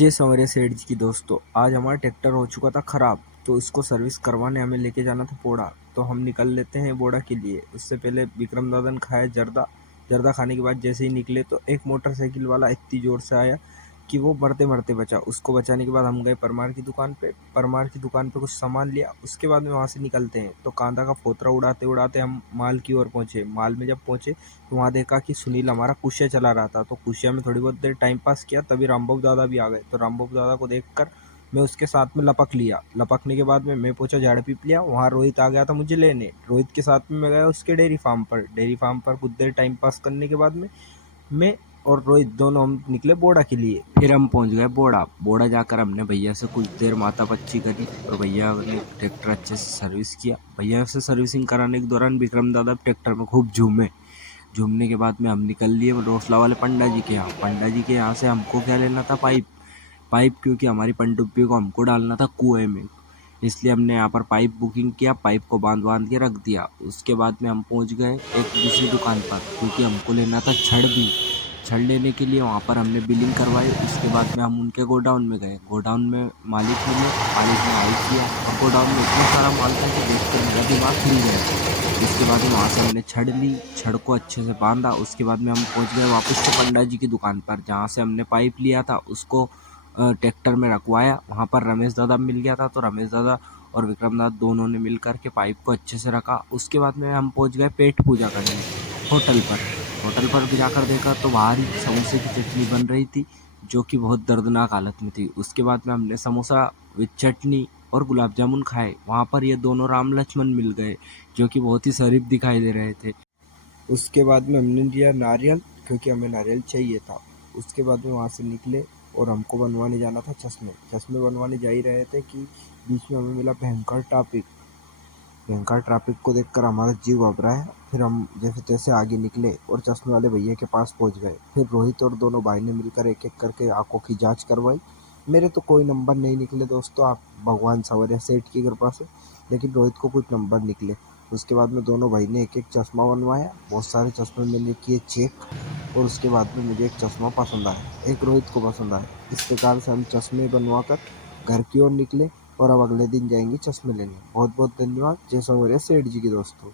जय संवरिया सेठ जी की दोस्तों। आज हमारा ट्रैक्टर हो चुका था खराब, तो इसको सर्विस करवाने हमें लेके जाना था बोड़ा। तो हम निकल लेते हैं बोड़ा के लिए। उससे पहले विक्रम दादा ने खाया जर्दा। जर्दा खाने के बाद जैसे ही निकले तो एक मोटरसाइकिल वाला इतनी जोर से आया कि वो मरते मरते बचा। उसको बचाने के बाद हम गए परमार की दुकान पे। परमार की दुकान पे कुछ सामान लिया। उसके बाद में वहाँ से निकलते हैं तो कांदा का फोतरा उड़ाते उड़ाते हम माल की ओर पहुँचे। माल में जब पहुँचे तो वहाँ देखा कि सुनील हमारा कुशिया चला रहा था। तो कुशिया में थोड़ी बहुत देर टाइम पास किया, तभी रामबाबू दादा भी आ गए। तो रामबाबू दादा को देखकर मैं उसके साथ में लपक लिया। लपकने के बाद में मैं पहुंचा झाड़ पीप लिया। वहाँ रोहित आ गया था मुझे लेने। रोहित के साथ में मैं गया उसके डेयरी फार्म पर। डेयरी फार्म पर कुछ देर टाइम पास करने के बाद में मैं और रोहित दोनों हम निकले बोड़ा के लिए। फिर हम पहुंच गए बोड़ा। बोड़ा जाकर हमने भैया से कुछ देर माता पच्ची करी और भैया ने ट्रैक्टर अच्छे से सर्विस किया। भैया से सर्विसिंग कराने के दौरान विक्रम दादा ट्रैक्टर में खूब झूमे। झूमने के बाद में हम निकल लिए रोसला वाले पंडा जी के यहाँ। पंडा जी के यहाँ से हमको क्या लेना था, पाइप। पाइप क्योंकि हमारी पनडुब्बी को हमको डालना था कुएं में, इसलिए हमने यहाँ पर पाइप बुकिंग किया। पाइप को बांध बांध के रख दिया। उसके बाद में हम पहुँच गए एक दूसरी दुकान पर, क्योंकि हमको लेना था छड़ भी। छड़ लेने के लिए वहाँ पर हमने बिलिंग करवाई। उसके बाद में हम उनके गोडाउन में गए। गोडाउन में मालिक मिले। मालिक ने हाई किया और गोडाउन में इतना सारा माल था कि देख कर मेरा दिमाग हिल गया। उसके बाद में वहाँ से हमने छड़ ली। छड़ को अच्छे से बांधा। उसके बाद में हम पहुँच गए वापस से पंडा जी की दुकान पर, जहाँ से हमने पाइप लिया था उसको ट्रैक्टर में रखवाया। वहाँ पर रमेश दादा मिल गया था, तो रमेश दादा और विक्रम दादा दोनों ने मिल करके पाइप को अच्छे से रखा। उसके बाद में हम पहुँच गए पेट पूजा करने होटल पर। होटल पर भी जाकर देखा तो बाहर ही समोसे की चटनी बन रही थी, जो कि बहुत दर्दनाक हालत में थी। उसके बाद में हमने समोसा विद चटनी और गुलाब जामुन खाए। वहाँ पर ये दोनों राम लक्ष्मण मिल गए, जो कि बहुत ही शरीफ दिखाई दे रहे थे। उसके बाद में हमने लिया नारियल, क्योंकि हमें नारियल चाहिए था। उसके बाद में वहाँ से निकले और हमको बनवाने जाना था चश्मे। चश्मे बनवाने जा ही रहे थे कि बीच में हमें मिला भयंकर ट्रैफिक। भयंकर ट्रैफिक को देखकर हमारा जीव घबराया। फिर हम जैसे तैसे आगे निकले और चश्मे वाले भैया के पास पहुंच गए। फिर रोहित और दोनों भाई ने मिलकर एक एक करके आंखों की जांच करवाई। मेरे तो कोई नंबर नहीं निकले दोस्तों, आप भगवान संवरिया सेठ की कृपा से, लेकिन रोहित को कुछ नंबर निकले। उसके बाद में दोनों भाई ने एक एक चश्मा बनवाया। बहुत सारे चश्मे मैंने किए चेक, और उसके बाद में मुझे एक चश्मा पसंद आया, एक रोहित को पसंद आया। इस प्रकार से हम चश्मे बनवा कर घर की ओर निकले और अब अगले दिन जाएंगे चश्मे लेने। बहुत बहुत धन्यवाद। जय संवरिया सेठ जी के दोस्तों।